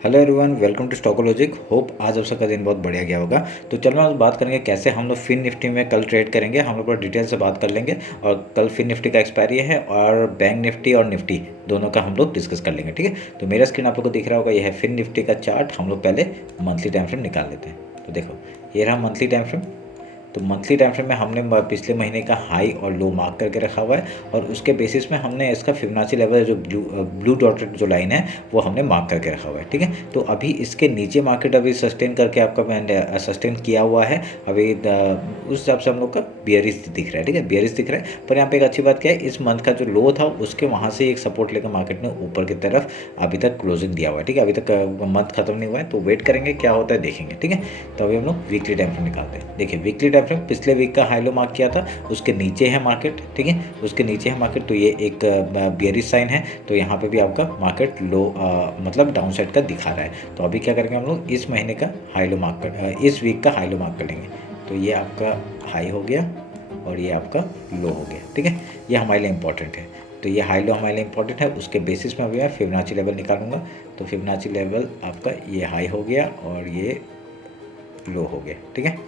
Hello everyone, welcome to Stockologic. Hope आज आप सबका दिन बहुत बढ़िया गया होगा। तो चलो आज बात करेंगे कैसे हम लोग फिन निफ्टी में कल ट्रेड करेंगे। हम लोग पूरा डिटेल से बात कर लेंगे और कल फिन निफ्टी का एक्सपायरी है और बैंक निफ्टी और निफ्टी दोनों का हम लोग डिस्कस कर लेंगे। ठीक है, तो मेरा स्क्रीन आप लोग को दिख रहा होगा, यह है फिन निफ्टी का चार्ट। हम लोग पहले मंथली टाइम फ्रेम निकाल लेते हैं। तो देखो, ये रहा मंथली टाइम फ्रेम। तो मंथली टाइम फ्रेम में हमने पिछले महीने का हाई और लो मार्क करके रखा हुआ है और उसके बेसिस में हमने इसका फिबोनाची लेवल जो ब्लू डॉटेड जो लाइन है वो हमने मार्क करके रखा हुआ है। ठीक है, तो अभी इसके नीचे मार्केट अभी सस्टेन करके आपका सस्टेन किया हुआ है। अभी उस हिसाब से हम लोग का बियरिश दिख रहा है। ठीक है, बियरिश दिख रहा है, पर यहाँ पे एक अच्छी बात क्या है, इस मंथ का जो लो था उसके वहाँ से एक सपोर्ट लेकर मार्केट ने ऊपर की तरफ अभी तक क्लोजिंग दिया हुआ है। ठीक है, अभी तक मंथ खत्म नहीं हुआ है, तो वेट करेंगे क्या होता है, देखेंगे। ठीक है, तो अभी हम लोग वीकली टाइम फ्रेम निकालते हैं। देखिए, वीकली टाइम फ्रेम पिछले वीक का हाई लो मार्क किया था, उसके नीचे है मार्केट। ठीक है, उसके नीचे है मार्केट, तो ये एक बियरिश साइन है। तो यहाँ पे भी आपका मार्केट लो मतलब डाउन साइड का दिखा रहा है। तो अभी क्या करेंगे हम लोग, इस महीने का हाई लो मार्क कर इस वीक का हाई लो मार्क कर लेंगे। तो ये आपका हाई हो गया और ये आपका लो हो गया। ठीक है, ये हमारे लिए इंपॉर्टेंट है। तो ये हाई लो हमारे लिए इंपॉर्टेंट है। उसके बेसिस में अभी मैं फिबोनाची लेवल निकालूंगा। तो फिबोनाची लेवल आपका ये हाई हो गया और ये लो हो गया। ठीक है,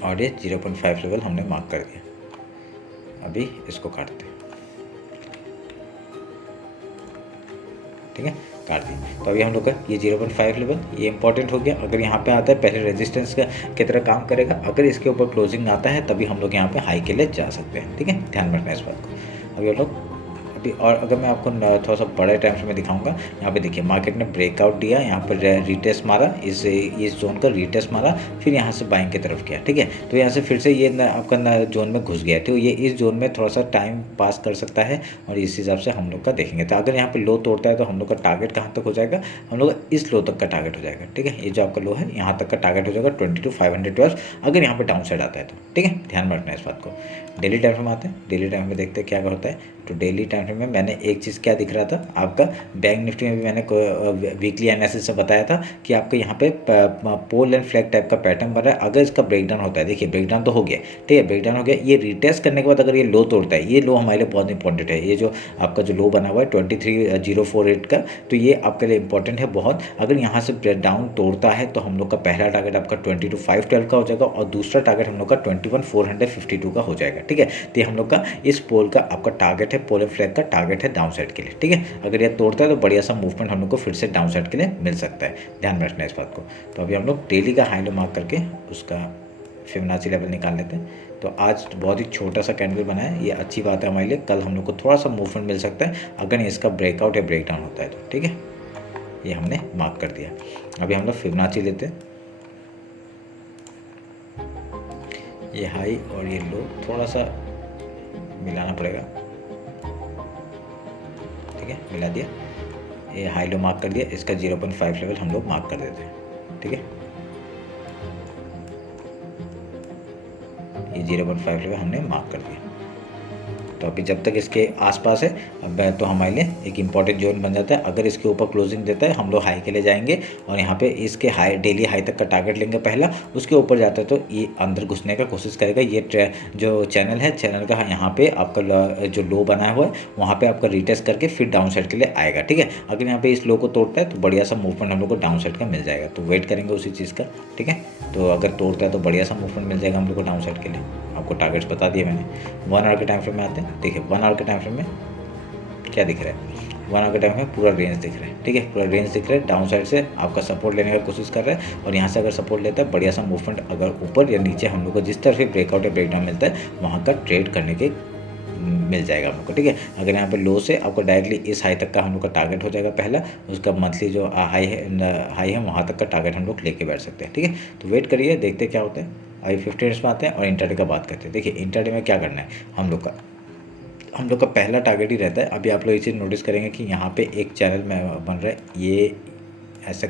और ये 0.5 लेवल हमने मार्क कर दिया। अभी इसको काटते हैं। ठीक है, काट दिया। तो अभी हम लोग का ये 0.5 लेवल ये इंपॉर्टेंट हो गया। अगर यहाँ पे आता है पहले रेजिस्टेंस का की तरह काम करेगा। अगर इसके ऊपर क्लोजिंग आता है तभी हम लोग यहाँ पे हाई के लिए जा सकते हैं। ठीक है, ध्यान रखना इस बात को। अभी हम लोग अभी और अगर मैं आपको थोड़ा सा बड़े टाइम से मैं दिखाऊंगा, यहाँ पे देखिए मार्केट ने ब्रेकआउट दिया, यहाँ पर रिटेस्ट मारा, इस जोन का रिटेस्ट मारा, फिर यहाँ से बाइंग की तरफ किया। ठीक है, तो यहाँ से फिर से ये आपका जोन में घुस गया। तो ये इस जोन में थोड़ा सा टाइम पास कर सकता है और इस हिसाब से हम लोग का देखेंगे। तो अगर यहाँ पे लो तोड़ता है तो हम लोग का टारगेट कहाँ तक हो जाएगा, हम लोग इस लो तक का टारगेट हो जाएगा। ठीक है, ये जो आपका लो है यहाँ तक का टारगेट हो जाएगा 22,512 अगर यहाँ पे डाउन साइड आता है तो। ठीक है, ध्यान रखना है इस बात को। डेली टाइम फ्रेम आते हैं, डेली टाइम में देखते हैं क्या होता है। तो डेली टाइम फ्रेम में मैंने एक चीज़ क्या दिख रहा था आपका, बैंक निफ्टी में भी मैंने वीकली एनालिसिस से बताया था कि आपका यहाँ पे पोल एंड फ्लैग टाइप का पैटर्न बन रहा है। अगर इसका ब्रेकडाउन होता है, देखिए ब्रेकडाउन तो हो गया। ठीक है, ब्रेकडाउन हो गया, ये रिटेस्ट करने के बाद अगर ये लो तोड़ता है, ये लो हमारे लिए बहुत इंपॉर्टेंट है। ये जो आपका जो लो बना हुआ है 23,048 का, तो ये आपके लिए इंपॉर्टेंट है बहुत। अगर यहाँ से डाउन तोड़ता है तो हम लोग का पहला टारगेट आपका 22,512 का हो जाएगा और दूसरा टारगेट हम लोग का 21,452 का हो जाएगा। ठीक है, तो ये हम लोग का इस पोल का आपका टारगेट है, पोल फ्लैग का टारगेट है डाउन साइड के लिए। ठीक है, अगर ये तोड़ता है तो बढ़िया सा मूवमेंट हम लोग को फिर से डाउन साइड के लिए मिल सकता है। ध्यान रखना है इस बात को। तो अभी हम लोग डेली का हाई लो मार्क करके उसका फिबोनाची लेवल निकाल लेते हैं। तो आज बहुत ही छोटा सा कैंडल बना है, ये अच्छी बात है हमारे लिए। कल हम लोग को थोड़ा सा मूवमेंट मिल सकता है अगर इसका ब्रेकआउट या ब्रेकडाउन होता है तो। ठीक है, ये हमने मार्क कर दिया। अभी हम लोग फिबोनाची लेते हैं। ये हाई और ये लो थोड़ा सा मिलाना पड़ेगा। ठीक है, मिला दिया। ये हाई लो मार्क कर दिया, इसका 0.5 लेवल हम लोग मार्क कर देते हैं। ठीक है, ये 0.5 लेवल हमने मार्क कर दिया। तो अभी जब तक इसके आसपास है अब तो हमारे लिए एक इंपॉर्टेंट जोन बन जाता है। अगर इसके ऊपर क्लोजिंग देता है हम लोग हाई के लिए जाएंगे और यहाँ पे इसके हाई डेली हाई तक का टारगेट लेंगे पहला। उसके ऊपर जाता है तो ये अंदर घुसने का कोशिश करेगा। ये जो चैनल है, चैनल का यहाँ पे आपका जो लो बनाया हुआ है वहाँ पे आपका रिटेस्ट करके फिर डाउन साइड के लिए आएगा। ठीक है, अगर यहाँ पे इस लो को तोड़ता है तो बढ़िया सा मूवमेंट हम लोग को डाउन साइड का मिल जाएगा। तो वेट करेंगे उसी चीज़ का। ठीक है, तो अगर तोड़ता है तो बढ़िया सा मूवमेंट मिल जाएगा हम लोग को डाउन साइड के लिए। आपको टारगेट्स बता दिए मैंने। 1 आवर के टाइम फ्रेम में आते हैं। देखिए 1 आवर के टाइम फ्रेम में क्या दिख रहा है, 1 आवर के टाइम में पूरा रेंज दिख रहा है। ठीक है, पूरा रेंज दिख रहा है। डाउन साइड से आपका सपोर्ट लेने का कोशिश कर रहा है और यहाँ से अगर सपोर्ट लेता है बढ़िया सा मूवमेंट, अगर ऊपर या नीचे हम लोग को जिस तरह से ब्रेकआउट या ब्रेकडाउन मिलता है वहाँ का ट्रेड करने के मिल जाएगा हम लोग को। ठीक है, अगर यहाँ पे लो से आपको डायरेक्टली इस हाई तक का हम लोग का टारगेट हो जाएगा पहला, उसका मंथली जो हाई है वहाँ तक का टारगेट हम लोग लेके बैठ सकते हैं। ठीक है, तो वेट करिए, देखते क्या होता है। अभी 15 मिनट्स में आते हैं और इंटरडे का बात करते हैं। देखिए इंटरडे में क्या करना है हम लोग का पहला टारगेट ही रहता है। अभी आप लोग ये चीज़ नोटिस करेंगे कि यहाँ पे एक चैनल में बन रहा है, ये ऐसे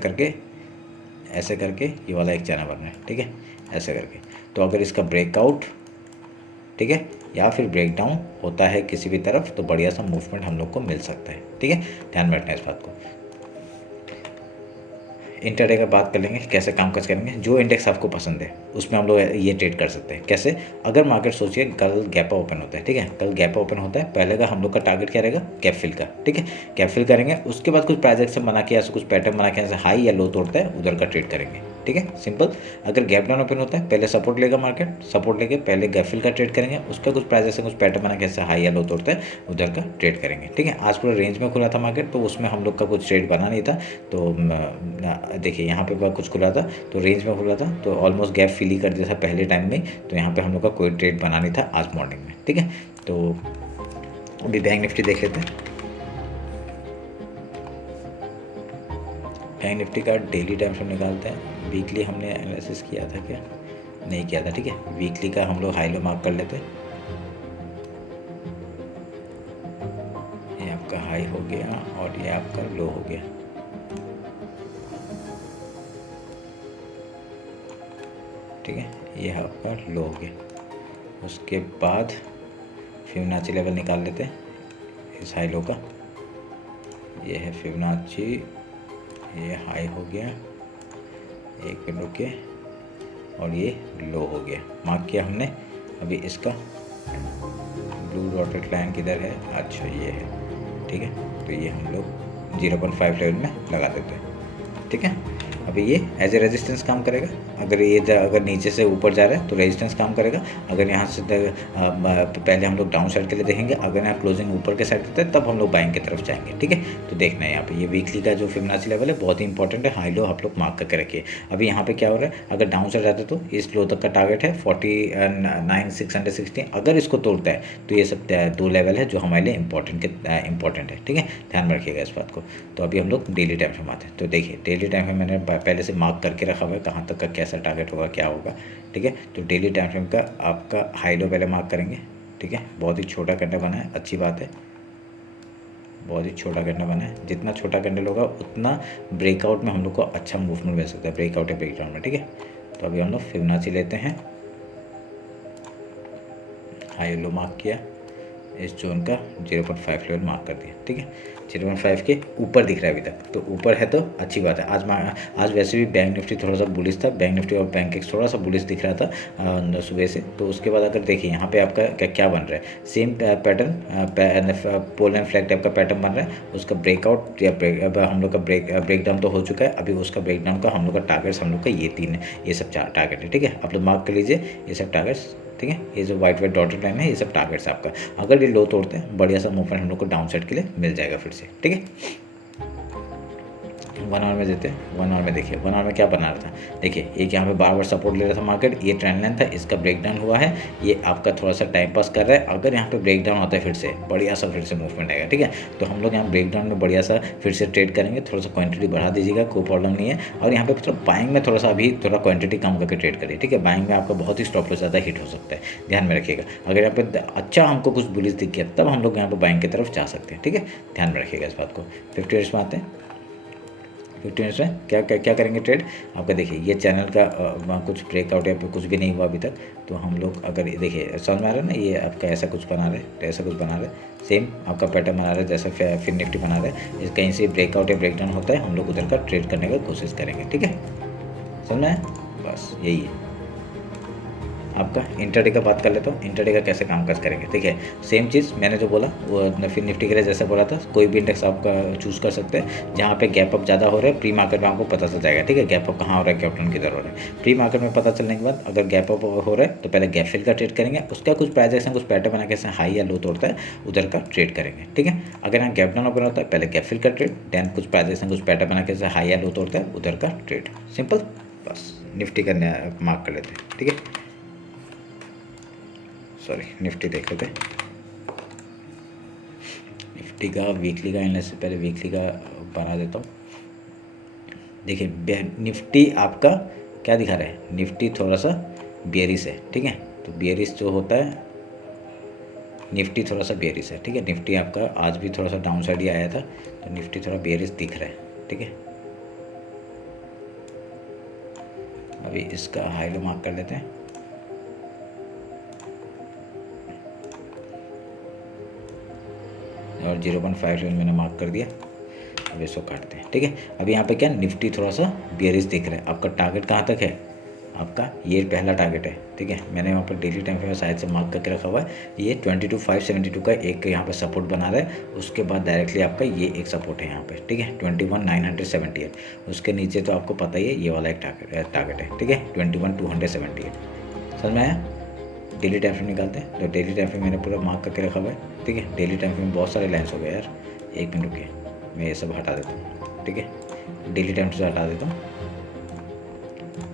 करके ये वाला एक चैनल बन रहा है। ठीक है, ऐसे करके। तो अगर इसका ब्रेकआउट, ठीक है, या फिर ब्रेकडाउन होता है किसी भी तरफ तो बढ़िया सा मूवमेंट हम लोग को मिल सकता है। ठीक है, ध्यान में रखना है इस बात को। इंटरडे का बात कर लेंगे कैसे काम काज करेंगे। जो इंडेक्स आपको पसंद है उसमें हम लोग ये ट्रेड कर सकते हैं। कैसे? अगर मार्केट सोचिए कल गैप ओपन होता है, ठीक है, कल गैप ओपन होता है, पहले का हम लोग का टारगेट क्या रहेगा? गैप फिल का, ठीक है, गैप फिल करेंगे, उसके बाद कुछ प्राइस एक्शन बना के ऐसे कुछ पैटर्न बना के ऐसे हाई या लो तोड़ता है उधर का ट्रेड करेंगे, ठीक है, सिंपल। अगर गैप डाउन ओपन होता है, पहले सपोर्ट लेगा मार्केट, सपोर्ट लेके पहले गैप फिल का ट्रेड करेंगे, उसका कुछ प्राइस एक्शन कुछ पैटर्न बना के ऐसे हाई या लो तोड़ता है उधर का ट्रेड करेंगे, ठीक है। आज पूरा रेंज में खुला था मार्केट, तो उसमें हम लोग का कुछ ट्रेड बना नहीं था, तो देखिए यहाँ पे कुछ खुला था तो रेंज में खुला था, तो ऑलमोस्ट गैप फिल ही कर दिया था पहले टाइम में, तो यहाँ पे हम लोग का कोई ट्रेड बना नहीं था आज मॉर्निंग में, ठीक है। तो अभी बैंक निफ्टी देख लेते हैं। बैंक निफ्टी का डेली टाइम फ्रेम निकालते हैं। वीकली हमने एनालिसिस किया था क्या? नहीं किया था, ठीक है। वीकली का हम लोग हाई लो मार्क कर लेते हैं। ये आपका हाई हो गया और ये आपका लो हो गया, ठीक है, ये आपका लो हो गया। उसके बाद फिबोनाची लेवल निकाल लेते हैं इस हाई लो का। ये है फिबोनाची, ये हाई हो गया, एक मिनट रुके, और ये लो हो गया, मार्क किया हमने। अभी इसका ब्लू डॉटेड लाइन किधर है? अच्छा ये है, ठीक है, तो ये हम लोग 0.5 लेवल में लगा देते हैं, ठीक है। अभी ये एज ए रेजिस्टेंस काम करेगा। अगर ये अगर नीचे से ऊपर जा रहा है तो रेजिस्टेंस काम करेगा। अगर यहाँ से पहले हम लोग डाउन साइड के लिए देखेंगे, अगर यहाँ क्लोजिंग ऊपर के साइड होता है तब हम लोग बाइंग की तरफ जाएंगे, ठीक है। तो देखना है यहाँ पे ये वीकली का जो फिबोनाची लेवल है बहुत ही इंपॉर्टेंट है, हाई लो आप लोग मार्क करके रखिए। अभी यहाँ पे क्या हो रहा है, अगर डाउन साइड जाता है तो इस लो तक का टारगेट है 49,616। अगर इसको तोड़ता है तो ये सब 2 लेवल है जो हमारे लिए इंपॉर्टेंट है, ठीक है, ध्यान में रखिएगा इस बात को। तो अभी हम लोग डेली टाइम फ्रेम आते हैं। तो देखिए डेली टाइम फ्रेम मैंने पहले से मार्क करके रखा हुआ है कहाँ तक का कैसा टारगेट होगा, क्या होगा, ठीक है। तो डेली टाइम फ्रेम का आपका हाई लो पहले मार्क करेंगे, ठीक है। बहुत ही छोटा कैंडल बना है, अच्छी बात है, बहुत ही छोटा कैंडल बना है। जितना छोटा कैंडल होगा उतना ब्रेकआउट में हम लोग को अच्छा मूवमेंट मिल सकता है, ब्रेकआउट या ब्रेकडाउन में, ठीक है। तो अभी हम लोग फिबोनाची लेते हैं, हाई लो मार्क किया, इस जोन का 0.5 लेवल मार्क कर दिया, ठीक है। 0.5 के ऊपर दिख रहा है अभी तक, तो ऊपर है तो अच्छी बात है। आज वैसे भी बैंक निफ्टी थोड़ा सा बुलिश था, बैंक निफ्टी और बैंक एक्स थोड़ा सा बुलिश दिख रहा था सुबह से। तो उसके बाद अगर देखिए यहाँ पे आपका क्या बन रहा है, same pattern, pole and flag type का पैटर्न बन रहा है। उसका ब्रेकआउट या हम लोग का ब्रेकडाउन तो हो चुका है। अभी उसका ब्रेकडाउन का हम लोग का टारगेट्स हम लोग का ये सब 4 टारगेट है, ठीक है। आप लोग मार्क कर लीजिए ये सब टारगेट्स, ठीक है। ये जो वाइट डॉटेड लाइन है ये सब टारगेट्स आपका। अगर ये लो तोड़ते हैं बढ़िया सा मूवमेंट हम लोग को डाउन साइड के लिए मिल जाएगा फिर से, ठीक है। 1 आवर में देते हैं। 1 आवर में देखिए 1 आवर में क्या बना रहा था, देखिए एक यहाँ पे बार सपोर्ट ले रहा था मार्केट, ये ट्रेंड लाइन था, इसका ब्रेकडाउन हुआ है, ये आपका थोड़ा सा टाइम पास कर रहा है। अगर यहाँ पे ब्रेकडाउन आता है फिर से बढ़िया सा फिर से मूवमेंट आएगा, ठीक है। तो हम लोग यहाँ ब्रेकडाउन में बढ़िया सा फिर से ट्रेड करेंगे, थोड़ा सा क्वांटिटी बढ़ा दीजिएगा, कोई प्रॉब्लम नहीं है। और यहाँ पे थोड़ा बाइंग में थोड़ा सा अभी थोड़ा क्वांटिटी कम करके ट्रेड करिए, ठीक है। बाइंग में आपका बहुत ही स्टॉप लॉस ज़्यादा हिट हो सकता है, ध्यान में रखिएगा। अगर यहाँ पे अच्छा हमको कुछ बुलिश दिख गया तब हम लोग यहाँ पे बाइंग की तरफ जा सकते हैं, ठीक है, ध्यान में रखिएगा इस बात को। 50 मिनट्स में आते हैं। 50 मिनट्स में क्या करेंगे ट्रेड आपका। देखिए ये चैनल का कुछ ब्रेकआउट या कुछ भी नहीं हुआ अभी तक, तो हम लोग अगर देखिए समझ में आ रहा है ना, ये आपका ऐसा कुछ बना रहे, ऐसा कुछ बना रहे, सेम आपका पैटर्न बना रहे जैसा फिर निफ्टी बना रहे। इस कहीं से ब्रेकआउट या ब्रेकडाउन होता है हम लोग उधर का ट्रेड करने का कोशिश करेंगे, ठीक है, समझ में आया? बस यही है। आपका इंटरडे का बात कर लेता हूँ, इंटरडे का कैसे काम काज करेंगे। ठीक है, सेम चीज़ मैंने जो बोला वो फिर निफ्टी के लिए जैसे बोला था, कोई भी इंडेक्स आपका चूज़ कर सकते हैं जहाँ पे गैप अप ज़्यादा हो रहा है। प्री मार्केट में आपको पता चल जाएगा, ठीक है, गैप अप कहाँ हो रहा है, गैप डाउन किधर हो रहा है। प्री मार्केट में पता चलने के बाद अगर गैप अप हो रहा है तो पहले गैप फिल का ट्रेड करेंगे, उसका कुछ प्राइस एक्शन कुछ पैटर्न बना के हाई या लो तोड़ता है उधर का ट्रेड करेंगे, ठीक है। अगर यहाँ गैप डाउन ओपन होता है पहले गैप फिल का ट्रेड, देन कुछ प्राइस एक्शन कुछ पैटर्न बना के हाई या लो तोड़ता है उधर का ट्रेड, सिंपल। बस निफ्टी का मार्क कर लेते हैं, ठीक है। सॉरी, निफ्टी देख लेते हैं। निफ्टी का वीकली का एनालिसिस पहले वीकली का बना देता हूँ। देखिए निफ्टी आपका क्या दिखा रहा है, निफ्टी थोड़ा सा बेयरिश है, ठीक है। तो बेयरिश जो होता है, निफ्टी थोड़ा सा बेयरिश है, ठीक है। निफ्टी आपका आज भी थोड़ा सा डाउन साइड ही आया था, तो निफ्टी थोड़ा बेयरिश दिख रहा है, ठीक है। अभी इसका हाई लो मार्क कर लेते हैं। और 0.5 लेवल मैंने मार्क कर दिया। अब इसको काटते हैं, ठीक है। अभी यहाँ पे क्या निफ्टी थोड़ा सा बेयरिश दिख रहा है। आपका टारगेट कहाँ तक है, आपका ये पहला टारगेट है, ठीक है। मैंने वहाँ पर डेली टाइम फ्रेम में साइड से मार्क करके रखा हुआ है। ये 22,572 का एक यहाँ पे सपोर्ट बना रहा है। उसके बाद डायरेक्टली आपका ये एक सपोर्ट है यहाँ पे, ठीक है, 21,978। उसके नीचे तो आपको पता ही है ये वाला एक टारगेट है, ठीक है, 21,278। समझ में आया। डेली टाइम फ्रेम निकालते हैं। तो डेली टाइम फ्रेम मैंने पूरा मार्क करके रखा हुआ है, ठीक है। डेली टाइम फ्रेम में बहुत सारे लाइन्स हो गए यार, एक मिनट रुकिए, मैं ये सब हटा देता हूँ, ठीक है। डेली टाइम से हटा देता हूँ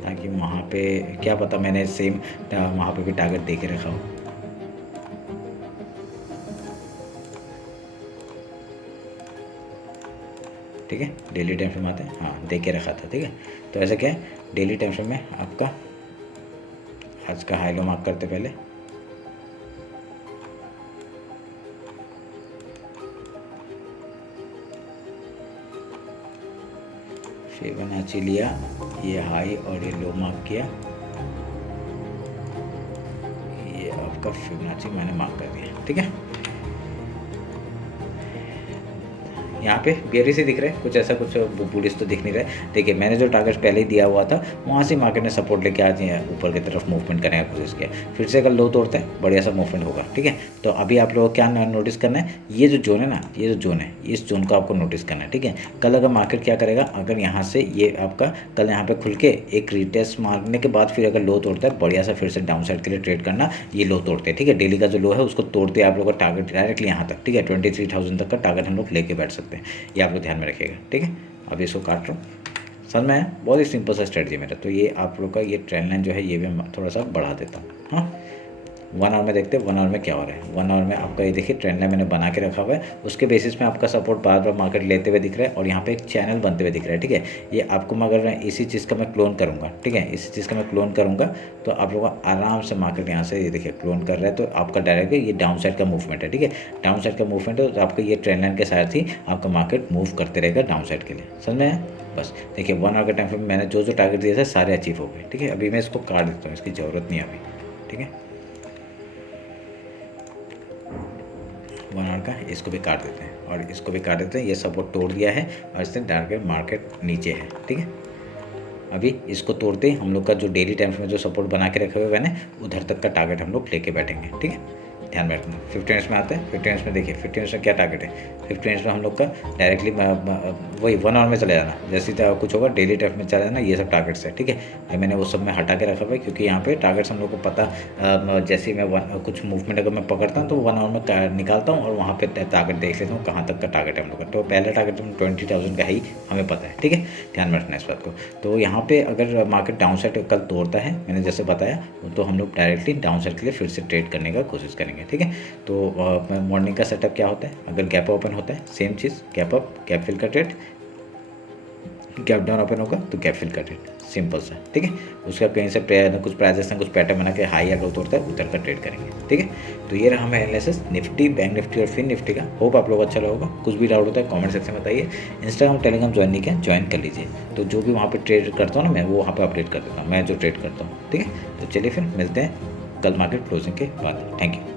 ताकि वहाँ पे क्या पता मैंने सेम वहाँ पे भी टारगेट दे के रखा हो। ठीक है, डेली टाइम फ्रेम आते हैं, हाँ दे के रखा था, ठीक है। तो ऐसा क्या है, डेली टाइम फ्रेम में आपका आज का हाई लो मार्क करते पहले। फिबोनाची लिया, ये हाई और ये लो मार्क किया, ये आपका फिबोनाची मैंने मार्क कर दिया, ठीक है। यहाँ पे बेयरिश ही दिख रहा है, कुछ ऐसा कुछ बुलिश तो दिख नहीं रहा है। देखिए मैंने जो टारगेट पहले ही दिया हुआ था वहाँ से मार्केट ने सपोर्ट लेके आज ऊपर की तरफ मूवमेंट करने का कोशिश किया। फिर से अगर लो तोड़ता है बढ़िया सा मूवमेंट होगा, ठीक है। तो अभी आप लोगों को क्या नोटिस करना है, ये जो जोन है ना, ये जो जोन है, इस जोन को आपको नोटिस करना है, ठीक है। कल अगर मार्केट क्या करेगा, अगर यहाँ से ये आपका कल यहाँ पे खुल के एक रिटेस्ट मारने के बाद फिर अगर लो तोड़ता है बढ़िया सा, फिर से डाउन साइड के लिए ट्रेड करना। ये लो तोड़ते हैं, ठीक है, डेली का जो लो है उसको तोड़ते आप लोग का टारगेट डायरेक्टली यहाँ तक, ठीक है, 23,000 तक का टारगेट हम लोग लेके बैठ सकते हैं। ये आप लोग ध्यान में रखिएगा, ठीक है। अब इसको काट रहा हूँ, समझ में आया। बहुत ही सिंपल सा स्ट्रेटजी मेरा। तो ये आप लोग का ये ट्रेंड लाइन जो है ये भी मैं थोड़ा सा बढ़ा देता हूँ। हाँ, 1 आवर में देखते हैं 1 आवर में क्या हो रहा है। 1 आवर में आपका ये देखिए ट्रेंड लाइन मैंने बना के रखा हुआ है, उसके बेसिस में आपका सपोर्ट बार बार मार्केट लेते हुए दिख रहा है और यहाँ पे एक चैनल बनते हुए दिख रहा है, ठीक है। ये आपको मगर इसी चीज़ का मैं क्लोन करूँगा, ठीक है, इसी चीज़ का मैं क्लोन करूँगा तो आप लोगों का आराम से मार्केट यहाँ से ये देखिए क्लोन कर रहा है। तो आपका डायरेक्ट ये डाउन साइड का मूवमेंट है, ठीक है, डाउन साइड का मूवमेंट है। तो आपका ये ट्रेंड लाइन के साथ ही आपका मार्केट मूव करते रहेगा डाउन साइड के लिए, समझ में आया। बस देखिए 1 आवर के टाइम पे मैंने जो टारगेट दिए थे सारे अचीव हो गए, ठीक है। अभी मैं इसको काट देता हूँ, इसकी ज़रूरत नहीं है अभी, ठीक है। 1 आवर का इसको भी काट देते हैं और इसको भी काट देते हैं। ये सपोर्ट तोड़ दिया है और इससे टारगेट मार्केट नीचे है, ठीक है। अभी इसको तोड़ते ही हम लोग का जो डेली टाइम में जो सपोर्ट बना के रखे हुए मैंने उधर तक का टारगेट हम लोग लेके बैठेंगे, ठीक है। ध्यान में रखना। 15 मिनट्स में आता है, 15 मिनट्स में देखिए 15 मिनट्स में क्या टारगेट है। 15 मिनट्स में हम लोग का डायरेक्टली वही 1 आवर में चले जाना, जैसे कुछ होगा डेली टाइम में चला जाना, ये सब टारगेट्स है, ठीक है। और मैंने वो सब में हटा के रखा हुआ है क्योंकि यहाँ पे टारगेट्स हम लोग को पता, जैसे ही मैं कुछ मूवमेंट अगर मैं पकड़ता हूँ तो 1 आवर में निकालता हूँ और वहाँ पे टारगेट देख लेता हूँ कहाँ तक का टारगेट है हम लोग का। तो पहला टारगेट 20,000 का ही हमें पता है, ठीक है, ध्यान में रखना इस बात को। तो यहाँ पे अगर मार्केट डाउन साइड कल तोड़ता है मैंने जैसे बताया, तो हम लोग डायरेक्टली डाउन साइड के लिए फिर से ट्रेड करने का कोशिश करेंगे, ठीक है। तो मॉर्निंग का सेटअप क्या होता है, अगर गैप ओपन होता है सेम चीज़, गैप अप गैप फिल का ट्रेड, गैप डाउन ओपन होगा तो गैप फिल का ट्रेड, सिंपल सा, ठीक है। उसका कहीं से कुछ प्राइजेस हैं, कुछ पैटर्न बना के हाई या लो तोड़ता है उधर का ट्रेड करेंगे, ठीक है। तो ये रहा हमें एनालिसिस निफ्टी, बैंक निफ्टी और फिन निफ्टी का। होप आप लोग अच्छा लगा। कुछ भी डाउट होता है कमेंट सेक्शन में बताइए। इंस्टाग्राम टेलीग्राम ज्वाइन नहीं किया, ज्वाइन कर लीजिए। तो जो भी वहाँ पे ट्रेड करता हूँ ना मैं, वो वहाँ पे अपडेट कर देता हूँ मैं जो ट्रेड करता हूँ, ठीक है। तो चलिए फिर मिलते हैं कल मार्केट क्लोजिंग के बाद। Thank you.